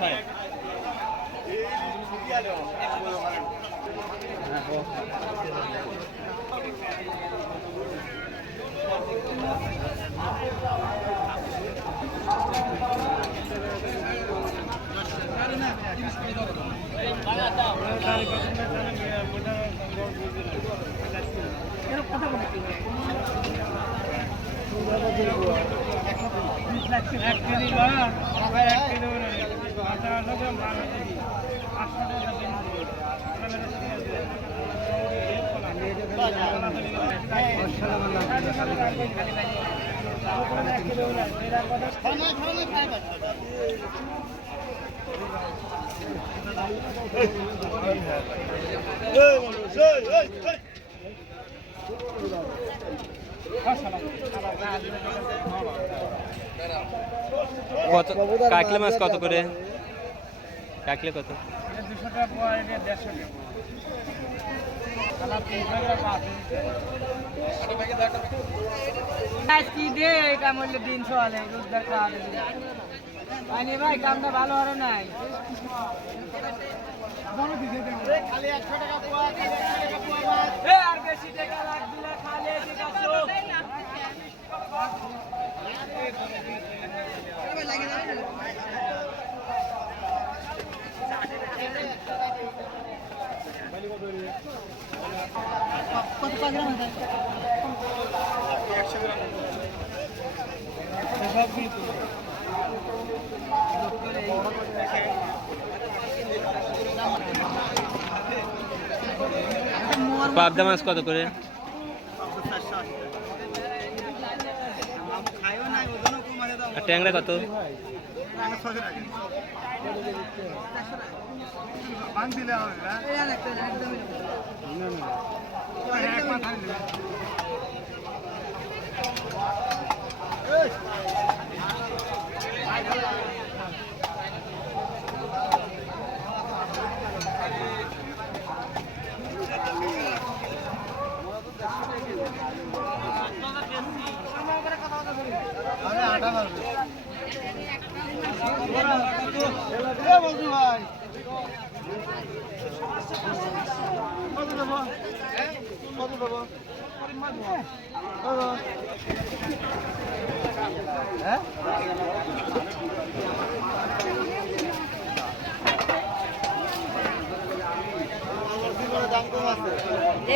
ভাই কত কাকলে মাছ কত করে? কাকলে কত? 200 টাকা পোয়া, এটা 150 টাকা। কি দে কাম হইলে 300 আলে রোজগার খাওয়া দেবে আইনি ভাই, কামটা ভালো আরো নাই। খালি 100 টাকা পোয়া, খালি 100 টাকা পোয়া মাছ। আর বেশি টাকা লাগবে না, খালি এসে কাছো কত গ্রাম আছে? 100 গ্রাম। পাবদা মাছ কত করে? আর ট্যাংরা কত?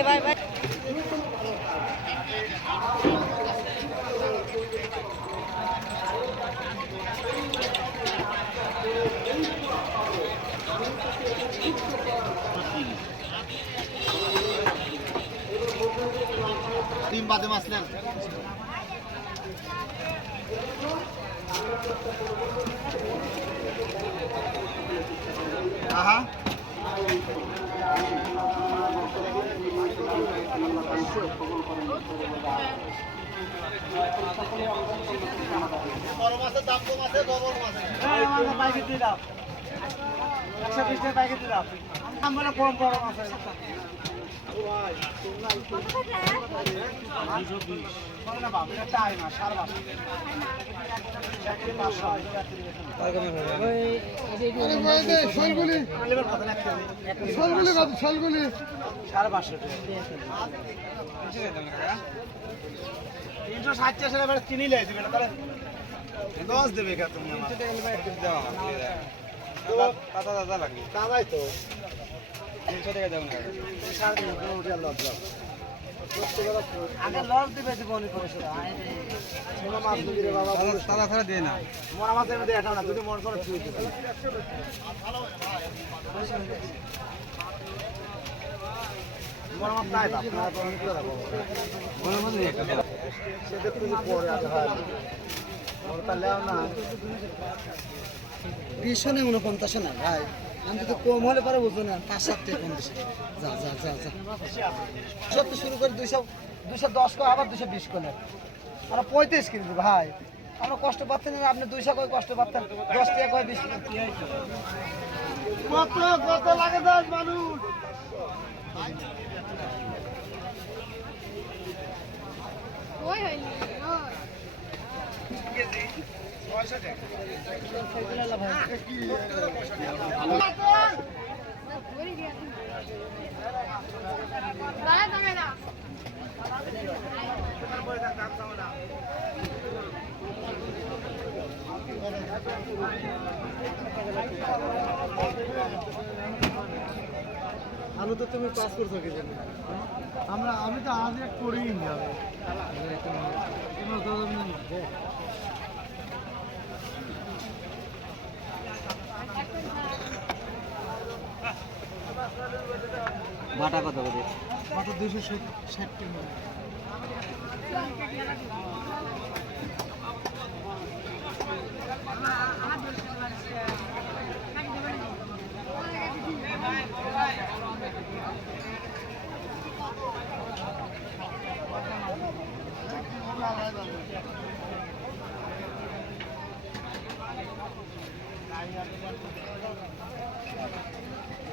ভাই ভাই ডিম বাদে মাছ নেন। আহা বড় মাছের দাম কম আছে, বড় মাছের প্যাকেট দিলাম 120 টাকা প্যাকেট দিলাম। আমরা কম বড় মাছ আছে। কিনিলে দশ দেবে তুমি দাদা লাগবে দাদাই তো 300 টাকা দেবেন আগে লস দিবে মনে করে দাদা ছাড়া দিয়ে না মরা মাছের মধ্যে এটা না যদি মন করে ছুঁয়ে দিবে মরা মাছ নাই আপনারা তো অনেক করে রাখবো মনে মনে একটা সেটা তুমি পরে আগে হয় ওটা লেও না 200 না 49 না ভাই আমি তো কম হলে পারে বুঝো না 5-7 টাকা কম দিছে যা যা যা যা সব তো শুরু করে 210 করে আবার 220 করে আমরা 35 কিনে দেব ভাই আমরা কষ্ট পাচ্ছেন না আপনি 200 করে কষ্ট পাচ্ছেন 10 টাকা করে 20 টাকা কি হইছে কত লাগে 10 মানুষ ওই হইনি আলু তো তুমি পাস করছো কি জন্য? আমি তো আজ এক করেই নি আমি। বাটা কত করে? মাত্র 260 টাকা।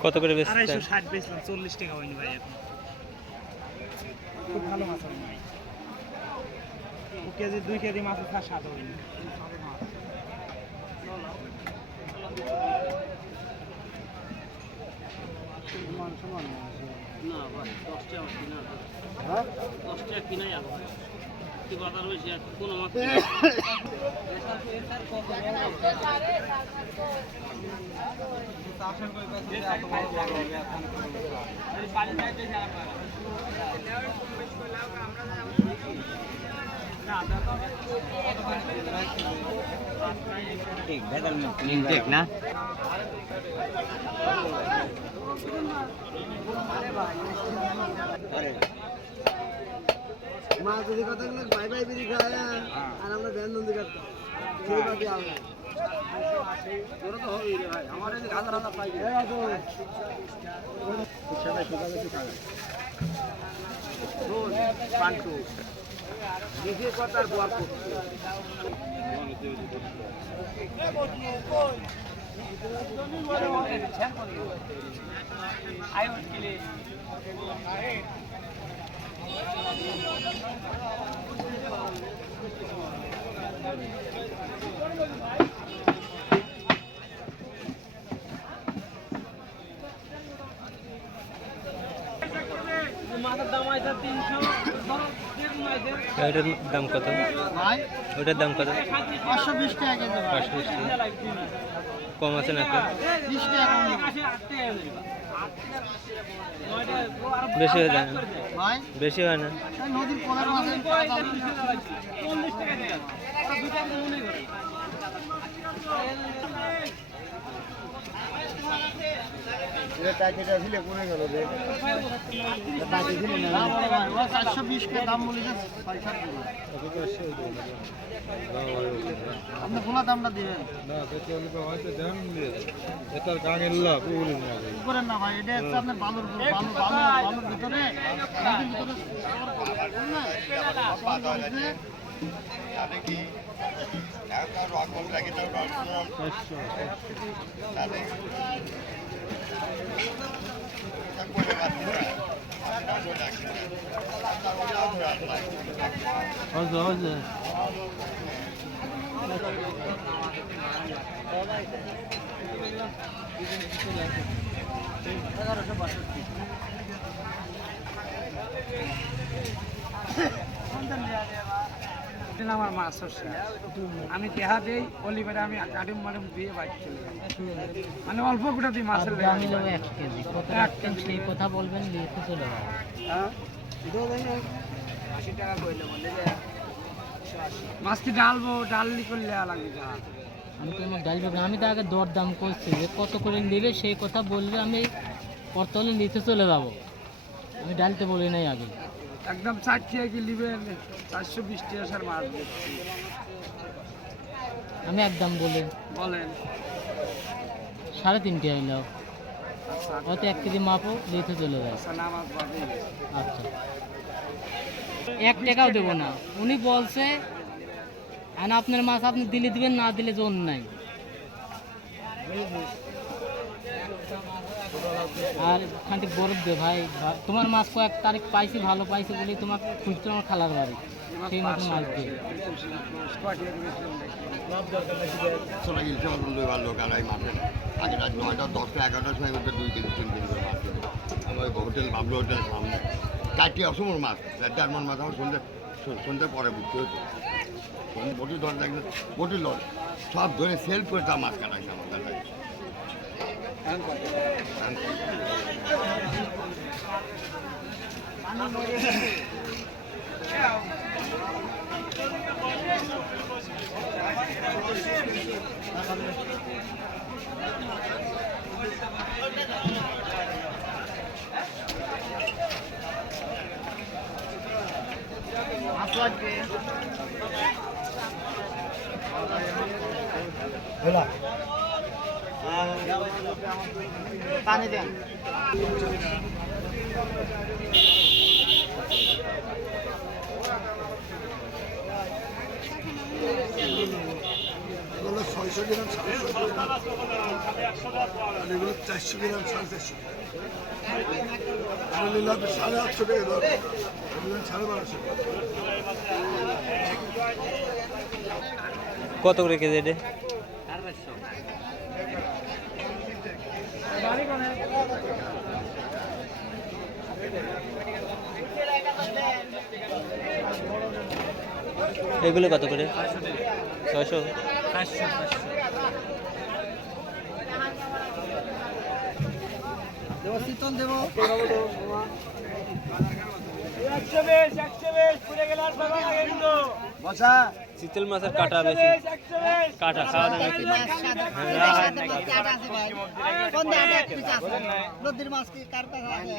কত করে বেচছেন? 260 বেচলাম, 40 টাকা হয়নি ভাই এখন। খুব ভালো মাছ হয়নি ভাই। কেজি 2 কেজি মাছ খাওয়া স্বাদ হয়নি। না ভাই 10 টাকা কিনা। হ্যাঁ 10 টাকা কিনাই আর ভাই কি বাজার হইছে কোন মাছ ঠিক ভেজাল ঠিক না? মা যদি কথা গুলো ভাই ভাই বিড়ি খায় আর আমরা ভ্যান নন্দী কাটতাম সেই বাকি আমরা ওরা তো হবে রে ভাই আমার এই হাজার হাজার পাই রে তো সেটা সুদা বেশি খায় রোজ পান্টু নিজে কথার গোয়ার করতে ওইটার দাম কত? ওইটার দাম কত? 520 টাকা কেজি 520 টাকা। কম আছে নাকি? 20 টাকা বেশি হয়ে যায় না? ভাই বেশি হয় না? নদীর কোনার মাঝে 40 টাকা দেয়া ওরা 2 টাকা মনে করে এটা প্যাকেটটা দিলে কোনে গেল রে প্যাকেট দিলে না ও 420 টাকা দাম বলেছে 6-7 আপনি খোলা দামটা দিবেন না দেখতে হলে তো হয়তো দেন দিয়ে এটার গাঙের লাভ ওগুলো নিয়ে যাবে কি করেন না ভাই এটা হচ্ছে আপনার বালুর বালুর ভিতরে নদীর ভিতরে আমার মাছ হচ্ছে আমি দেহা দেই অলিভারে আমি কাটিম মাটিম দিয়ে বাইক চলে যাই। মানে অল্প গুটা দিই মাছের লেগে। আমি নেবো 1 কেজি কত রাখতেন সেই কথা বলবেন লিখে চলে যাবো। হ্যাঁ 80 টাকা কইলে বলে যে মাছ কি ডালবো ডাললি করলে লাগবে যা আমি তো আমার ডাল বেগুন আমি তো আগে দর দাম করছি যে কত করে নেবে সেই কথা বললে আমি করতে হলে নিতে চলে যাবো। আমি ডালতে বলি নাই আগে। একদম 4 টাকা কি নেবেন 420 টাকা স্যার মাছ দিচ্ছি আমি একদম বলে বলেন 3.5 টাকা নাও আচ্ছা হয়তো 1 কেজি মাপও নিতে চলে যায়। আচ্ছা নামাজ বাদে আচ্ছা 1 টাকাও দেবো না উনি বলছে আর আপনার মাছ আপনি দিলে দিবেন না দিলে জোন নাই। আর খানিক বরফ দে ভাই তোমার মাছ কয়েক তারিখ পাইছি ভালো পাইছি বলেই তোমার খুঁজতে আমার খালার বাড়ি সেই মতো মাছ দিই। চলে গেছে লইবার লোক আর এই মাঠে আগে রাত 9টা 10টা 11টার সময় মধ্যে 2 কেজি 3 কেজি করে মাছ কিনে। আমার হোটেল বাবলু হোটেলের সামনে 4টি অসমর মাছ 4টি আমার মাছ আমার সন্ধ্যে পরে বুঝতে হতো বটি ধরে দেখলে বটি লড়ে সব ধরে সেল করে তা মাছ কাটাইছে আমার কাছে পানি দেন এগুলো 600 গ্রাম 700 গ্রাম আর এগুলো 400 গ্রাম 450 আর নিলাম 850 টাকা দর এগুলো 1250 কত করে কেজি এটা? এগুলো কত করে? 600। দেবো শীতল দেবো বসা শীতল মাছের কাটা বেশি, কাটা খাওয়া দাওয়া বেশি। নদীর মাছ কি কার কাছে আছে?